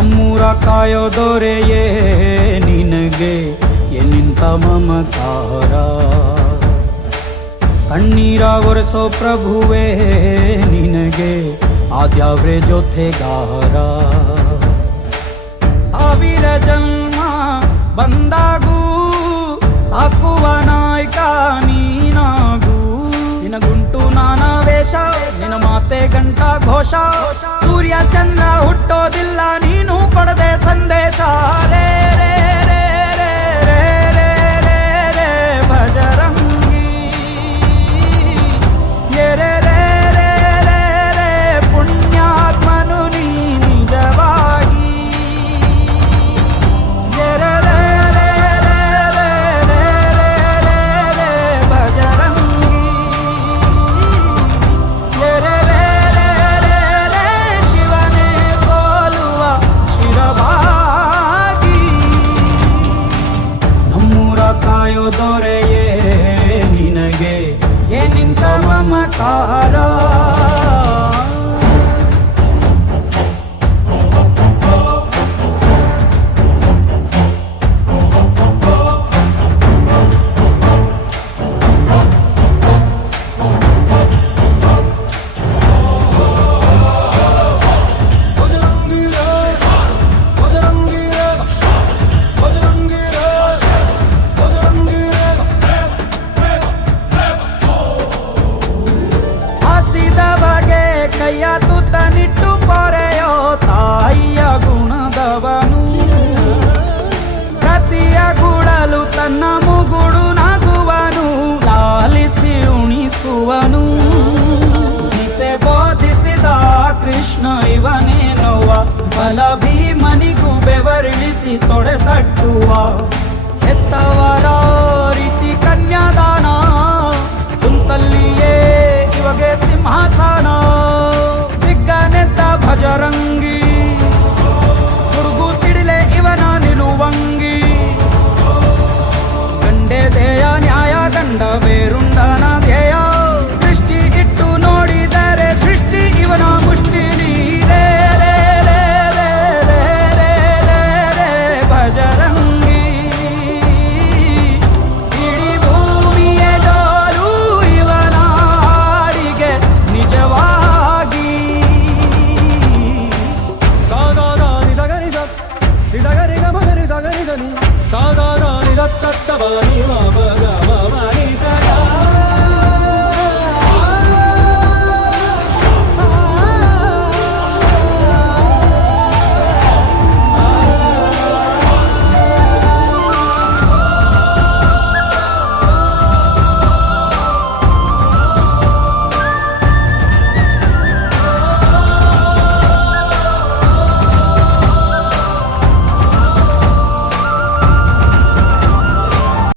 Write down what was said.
ನಮ್ಮೂರ ಕಾಯೋ ದೊರೆಯೇ ನಿನಗೆ ಎನ್ನಿಂತ ಮಮಕಾರ, ಕಣ್ಣೀರ ಒರೆಸೋ ಪ್ರಭುವೇ ನಿನಗೆ ಆದ್ಯಾವ್ರೆ ಜೊತೆಗಾರ. ಸಾವಿರ ಜನ್ಮ ಬಂದಾಗೂ ಸಾಕುವ ನಾಯಕ ನೀನಾಗೂ, ನಿನಗುಂಟು ನಾನಾ ವೇಷ ನಿನ ಮಾತೆ ಗಂಟ ಘೋಷ, ಸೂರ್ಯ ಚಂದ್ರ ಹುಟ್ಟೋದಿಲ್ಲ ನೀನು ಕೊಡದೆ ಸಂದೇಶ. ರೇ ರೇ ರೇ ರೇ ರೇ ರೇ ರೇ ರೇ ಭಜರಂಗಿ, ರೇ ರೇ ರೇ ರೇ ರೇ ಪುಣ್ಯಾತ್ಮನು ನೀ ನಿಜವಾಗಿ. ರೇ ರೇ ರೇ ರೇ ರೇ ರೇ ರೇ ರೇ ಭಜರಂಗಿ, ರೇ ರೇ ರೇ ರೇ ರೇ ಶಿವನೇ ಸೋಲುವ ಶಿರವಾಗಿ. ನಮ್ಮೂರ ಕಾಯೋ ದೊರೆಯೇ ನಿನಗೆ ಏನಿಂತ ಮಮಕಾರ. ಹಸಿದವಗೆ ಕೈಯ ತುತ್ತನಿಟ್ಟು ಪೊರೆಯೋ ತಾಯಿಯ ಗುಣದವನು, ಪ್ರತಿಯ ಗುಡಲು ತನ್ನ ಮುಗುಡು ನಗುವನು, ಲಾಲಿಸಿ ಉಣಿಸುವನು. ಗೀತೆ ಬೋಧಿಸಿದ ಕೃಷ್ಣ ಇವನೇನೋವ, ಬಲ ಭೀಮನಿಗೂ ಬೆವರಿಳಿಸಿ ತೊಡೆ ತಟ್ಟುವ. ಹೆತ್ತವರ ರೀತಿ ಕನ್ಯಾದಾನ, ಕುಂತಲ್ಲಿಯೇ ಇವಾಗೆ ಸಿಂಹಾಸನ. ದಿಗ್ಗನೆತ್ತ ಭಜರಂಗಿ, ಗುರುಗು ಸಿಡಿಲೆ ಇವನ ನಿಲುವಂಗಿ. ಗಂಡೆ ಧ್ಯೇಯ ನ್ಯಾಯ ಗಂಡ ಬೇರುಂಡನ ಧ್ಯೇಯ, ದೃಷ್ಟಿ ಇಟ್ಟು ನೋಡಿದರೆ ಸೃಷ್ಟಿ ಇವನ ಮುಷ್ಟಿ. ನೀರೇ ರೇ ರೇ ರೇ ರೇ ರೇ ರೇ ರೇ ಭಜರಂಗಿ, ಇಡೀ ಭೂಮಿಯ ಡೋಲು ಇವನ ಹಾಡಿಗೆ ನಿಜವಾಗಿ. ಸಾಧಾರ ನಿಜಗರಿ ನಿಜಗರಿ ಗಮಗರಿ ಸಗರಿ ಗನಿ, ಸಾಧಾರ ನಿಜ ನೀ